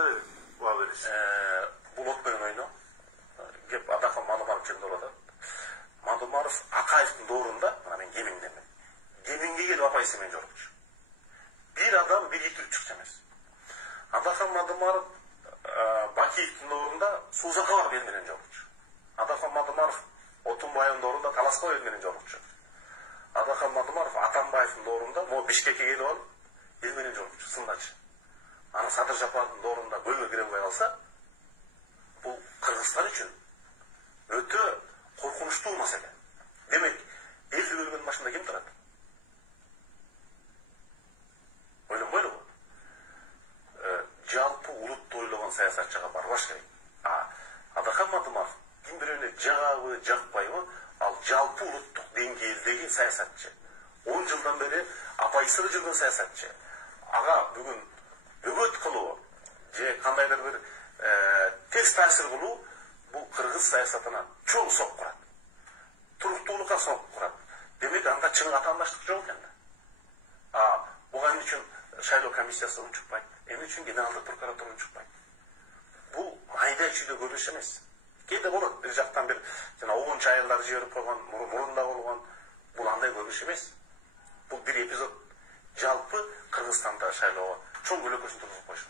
Kale bu veririz. Bu lot menен oyno. Gep Adakan Madımarov жөнүндө болот. Madımarov Акаевдин доорунда, мына мен Кемиңдемин. Кемиңге келип апайсы менен жолукчу. Bir adam bir ит үрчүкчү эмес. Adakan Madımarov Бакиевдин доорунда Сузакова эл менен жолукчу. Adakan Madımarov Отунбаевдин доорунда Таласкова эл менен жолукчу. Adakan Madımarov Атамбаевдин доорунда могу Бишкекке келип алып эл менен жолукчу, сындачы. Аны Садыр Жапаровдун доорунда көлгө кире албай калса, бул Кыргызстан үчүн өтө коркунучтуу маселе. Демек, элди бөлгөндүн башында ким турат? Ойлонбойлубу? Жалпы улутты ойлогон саясатчыга барбаш керек. Adakan Madımarov ким бирөөнө жагабы, жакпайбы, ал жалпы улуттук деңгээлдеги саясатчы. 10 жылдан бери апайсыры жүргөн саясатчы. Ага бүгүн бөгөт кылуу же кандайдыр бир терс таасир кылуу бул кыргыз саясатына чоң сок курат. Туруктуулукка сок курат. Демек анда чын атаандаштык жок экен да. Буга эмне үчүн шайлоо комиссиясы унчукпайт? Эмне үчүн генералдык прокуратура унчукпайт? Бул майда чүйдө көрүш эмес. Кээде болот, бир жактан бир жана огунчу аялдар жиберип койгон, мурунда болгон, бул андай көрүш эмес. Бул бир эпизод жалпы Кыргызстанда шайлоого чоң көлөкөсүн тургузуп коюшу.